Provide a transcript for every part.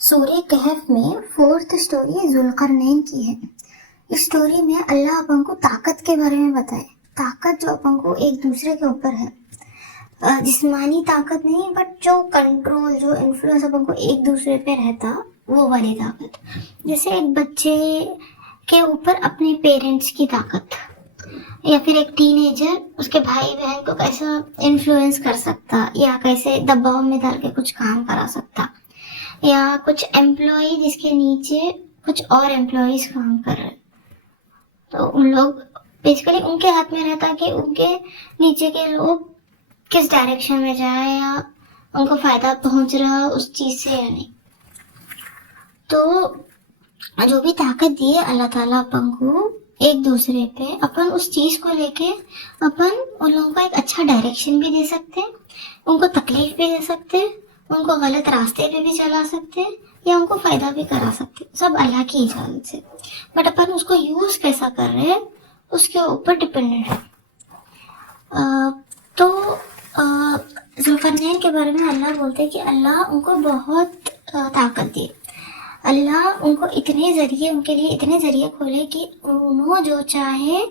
سورہ کہف میں 4th story Zulqarnain کی ہے۔ اس اسٹوری میں اللہ اپن کو طاقت کے بارے میں بتائے، طاقت جو اپن کو ایک دوسرے کے اوپر ہے، جسمانی طاقت نہیں بٹ جو کنٹرول، جو انفلوئنس اپن کو ایک دوسرے پہ رہتا، وہ والی طاقت۔ جیسے ایک بچے کے اوپر اپنے پیرنٹس کی طاقت، یا پھر ایک ٹین ایجر اس کے بھائی بہن کو کیسا انفلوئنس کر سکتا، یا کیسے دباؤ میں ڈال کے کچھ کام کرا سکتا، یا کچھ امپلائی جس کے نیچے کچھ اور امپلائیز کام کر رہے، تو ان لوگ بیسیکلی ان کے ہاتھ میں رہتا کہ ان کے نیچے کے لوگ کس ڈائریکشن میں جائیں، یا ان کو فائدہ پہنچ رہا اس چیز سے یا نہیں۔ تو جو بھی طاقت دی ہے اللہ تعالیٰ اپن کو ایک دوسرے پہ، اپن اس چیز کو لے کے اپن ان لوگوں کو ایک اچھا ڈائریکشن بھی دے سکتے، ان کو تکلیف بھی دے سکتے، ان کو غلط راستے پہ بھی چلا سکتے، یا ان کو فائدہ بھی کرا سکتے، سب اللہ کی اجازت سے۔ بٹ اپن اس کو یوز کیسا کر رہے ہیں اس کے اوپر ڈپینڈنٹ ہے۔ تو ذوالقرنین کے بارے میں اللہ بولتے ہیں کہ اللہ ان کو بہت طاقت دی، اللہ ان کو اتنے ذریعے، ان کے لیے اتنے ذریعے کھولے کہ انہوں جو چاہے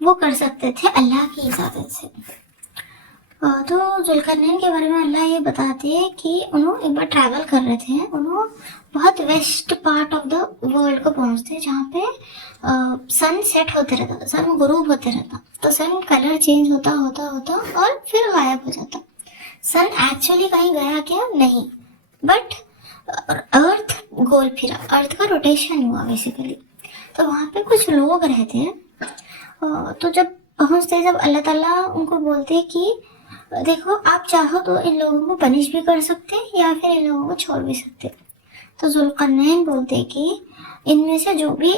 وہ کر سکتے تھے اللہ کی اجازت سے۔ تو ذوالقرنین کے بارے میں اللہ یہ بتاتے ہیں کہ انہوں ایک بار ٹریول کر رہے تھے، انہوں بہت west part of the world کو پہنچتے جہاں پہ سن سیٹ ہوتے رہتا، سن غروب ہوتے رہتا، تو سن کلر چینج ہوتا ہوتا ہوتا اور پھر غائب ہو جاتا۔ سن ایکچولی کہیں گیا کیا نہیں، بٹ ارتھ گول پھرا، ارتھ کا روٹیشن ہوا بیسیکلی۔ تو وہاں پہ کچھ لوگ رہتے ہیں، تو جب پہنچتے، جب اللہ تعالیٰ ان کو بولتے کہ دیکھو آپ چاہو تو ان لوگوں کو پنش بھی کر سکتے یا پھر ان لوگوں کو چھوڑ بھی سکتے، تو ذوالقرنین بولتے کہ ان میں سے جو بھی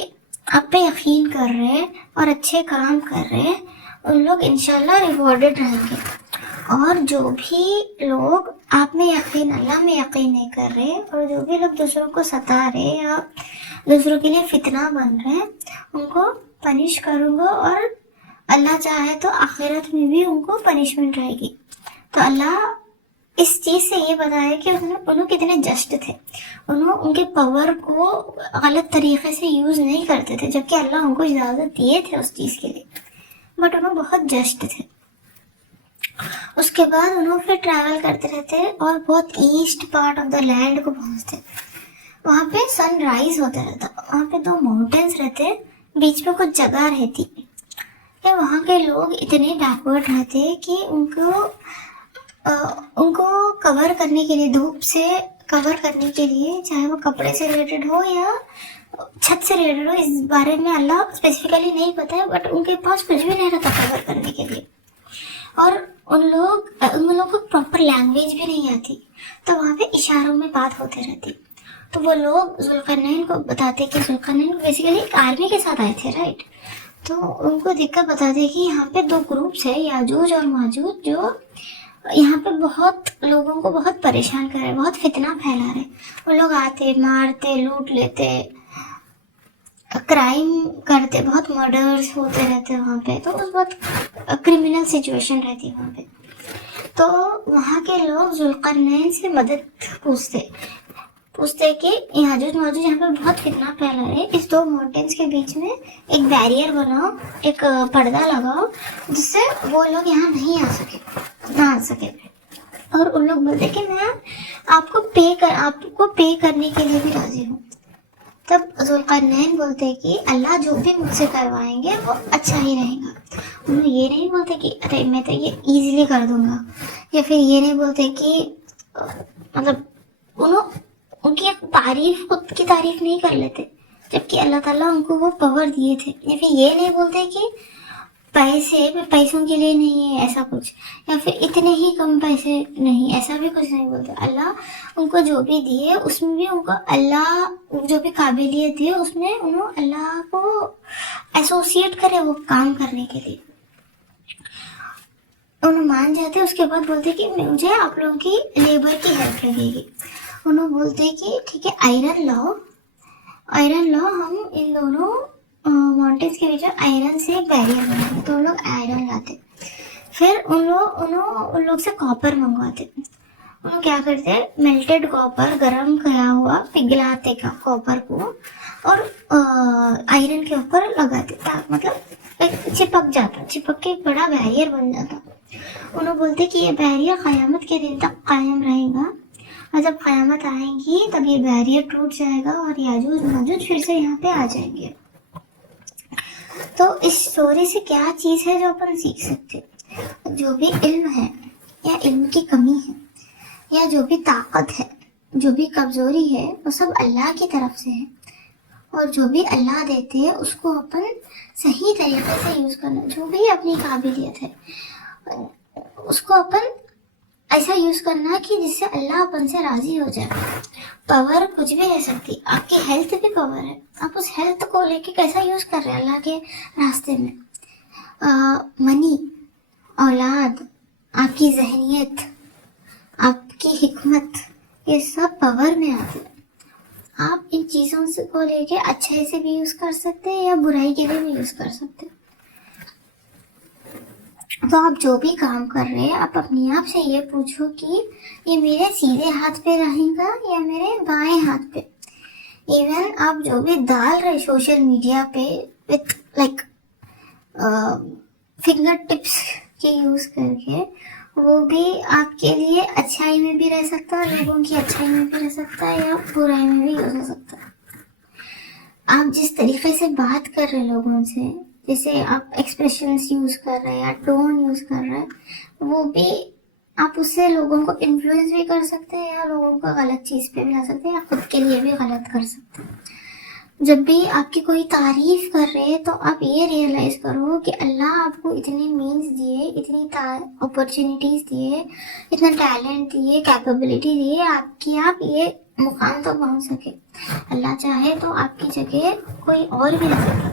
آپ پہ یقین کر رہے اور اچھے کام کر رہے ان لوگ انشاءاللہ ریوارڈڈ رہیں گے، اور جو بھی لوگ آپ میں یقین، اللہ میں یقین نہیں کر رہے، اور جو بھی لوگ دوسروں کو ستا رہے یا دوسروں کے لیے فتنہ بن رہے ہیں، ان کو پنش کروں گا، اور اللہ چاہے تو آخرت میں بھی ان کو پنشمنٹ رہے گی۔ تو اللہ اس چیز سے یہ بتایا کہ انہوں کتنے جسٹ تھے، انہوں ان کے پاور کو غلط طریقے سے یوز نہیں کرتے تھے، جبکہ اللہ ان کو اجازت دیے تھے اس چیز کے لیے، بٹ انہوں بہت جسٹ تھے۔ اس کے بعد انہوں پھر ٹریول کرتے رہتے اور بہت east part of the land کو پہنچتے، وہاں پہ سن رائز ہوتا رہتا، وہاں پہ 2 ماؤنٹینس رہتے، بیچ میں کچھ جگہ رہتی کہ وہاں کے لوگ اتنے بیکورڈ رہتے کہ ان کو کور کرنے کے لیے، دھوپ سے کور کرنے کے لیے، چاہے وہ کپڑے سے ریلیٹڈ ہو یا چھت سے ریلیٹڈ ہو، اس بارے میں اللہ اسپیسیفکلی نہیں پتا ہے، بٹ ان کے پاس کچھ بھی نہیں رہتا کور کرنے کے لیے، اور ان لوگوں کو پراپر لینگویج بھی نہیں آتی، تو وہاں پہ اشاروں میں بات ہوتے رہتی۔ تو وہ لوگ ذوالقرنین کو بتاتے کہ ذوالقرنین بیسیکلی ایک آرمی کے ساتھ آئے تھے، رائٹ؟ تو ان کو دیکھ کر بتاتے کہ یہاں پہ 2 گروپس ہیں، یاجوج اور ماجوج، جو یہاں پہ بہت لوگوں کو بہت پریشان کر رہے، بہت فتنہ پھیلا رہے۔ وہ لوگ آتے، مارتے، لوٹ لیتے، کرائم کرتے، بہت مرڈرز ہوتے رہتے وہاں پہ، تو اس بہت کرمنل سچویشن رہتی وہاں پہ۔ تو وہاں کے لوگ ذوالقرنین سے مدد پوچھتے کہ یاجوج ماجوج یہاں پہ بہت فتنہ پھیلا رہے، اس 2 ماؤنٹینس کے بیچ میں ایک بیریئر بناؤ، ایک پردہ لگاؤ، جس سے وہ لوگ یہاں نہیں آ سکے۔ اور ان لوگ بولتے کہ میں آپ کو پے کرنے کے لیے بھی راضی ہوں۔ تب ذوالقرنین بولتے کہ اللہ جو بھی مجھ سے کروائیں گے وہ اچھا ہی رہے گا۔ انہوں یہ نہیں بولتے کہ ارے میں تو یہ ایزیلی کر دوں گا، یا پھر یہ نہیں بولتے کہ مطلب ان کی تعریف، خود کی تعریف نہیں کر لیتے، جبکہ اللہ تعالیٰ ان کو وہ پاور دیے تھے، یا پھر یہ نہیں بولتے کہ پیسوں کے لیے نہیں ہے ایسا کچھ، یا پھر اتنے ہی کم پیسے نہیں، ایسا بھی کچھ نہیں بولتے۔ اللہ ان کو جو بھی دیے اس میں بھی ان کو اللہ جو بھی قابلیت دی اس میں انہوں اللہ کو ایسوسیٹ کرے وہ کام کرنے کے لیے، انہوں مان جاتے۔ اس کے بعد بولتے کہ مجھے آپ لوگوں کی لیبر کی ہیلپ لگے گی۔ انہوں بولتے کہ ٹھیک ہے، آئرن لاؤ، ہم ان دونوں ماؤنٹینس کے بیچ میں آئرن سے ایک بیریئر بناتے، تو ان لوگ آئرن لاتے، پھر ان لوگ سے کاپر منگواتے، وہ کیا کرتے ہیں, میلٹڈ کاپر, گرم کیا ہوا پگھلاتے کا کاپر کو اور آئرن کے اوپر لگاتے, مطلب چپک جاتا, چپک کے ایک بڑا بیریئر بن جاتا. انہوں بولتے کہ یہ بیریئر قیامت کے دن تک قائم رہے گا, اور جب قیامت آئے گی تب یہ بیریئر ٹوٹ جائے گا اور یاجوج ماجوج پھر سے یہاں پہ آ جائیں گے. تو اس اسٹوری سے کیا چیز ہے جو اپن سیکھ سکتے, جو بھی علم ہے یا علم کی کمی ہے یا جو بھی طاقت ہے, جو بھی کمزوری ہے, وہ سب اللہ کی طرف سے ہے, اور جو بھی اللہ دیتے ہیں اس کو اپن صحیح طریقے سے یوز کرنا. جو بھی اپنی قابلیت ہے اس کو اپن ایسا یوز کرنا کہ جس سے اللہ اپن سے راضی ہو جائے. پاور کچھ بھی رہ سکتی, آپ کی ہیلتھ بھی پاور ہے, آپ اس ہیلتھ کو لے کے کیسا یوز کر رہے ہیں اللہ کے راستے میں. منی, اولاد, آپ کی ذہنیت, آپ کی حکمت, یہ سب پاور میں آتے ہیں. آپ ان چیزوں سے کو لے کے اچھے سے بھی یوز کر سکتے ہیں یا برائی کے لیے بھی یوز کر سکتے ہیں. تو آپ جو بھی کام کر رہے ہیں آپ اپنے آپ سے یہ پوچھو کہ یہ میرے سیدھے ہاتھ پہ رہے گا یا میرے بائیں ہاتھ پہ. ایون آپ جو بھی ڈال رہے سوشل میڈیا پہ وتھ لائک فنگر ٹپس کے یوز کر کے, وہ بھی آپ کے لیے اچھائی میں بھی رہ سکتا ہے, لوگوں کی اچھائی میں بھی رہ سکتا ہے یا برائی میں بھی یوز ہو سکتا ہے. آپ جس طریقے سے بات کر رہے لوگوں سے, جیسے آپ ایکسپریشنز یوز کر رہے ہیں یا ٹون یوز کر رہے ہیں, وہ بھی آپ اس سے لوگوں کو انفلوئنس بھی کر سکتے ہیں یا لوگوں کو غلط چیز پہ بھی لا سکتے ہیں یا خود کے لیے بھی غلط کر سکتے ہیں. جب بھی آپ کی کوئی تعریف کر رہے تو آپ یہ ریئلائز کرو کہ اللہ آپ کو اتنے مینز دیے, اتنی اپرچونیٹیز دیے, اتنا ٹیلنٹ دیے, کیپیبلٹی دیے آپ کی آپ یہ مقام تک پہنچ سکے. اللہ چاہے تو آپ کی جگہ کوئی اور بھی رہ سکتا.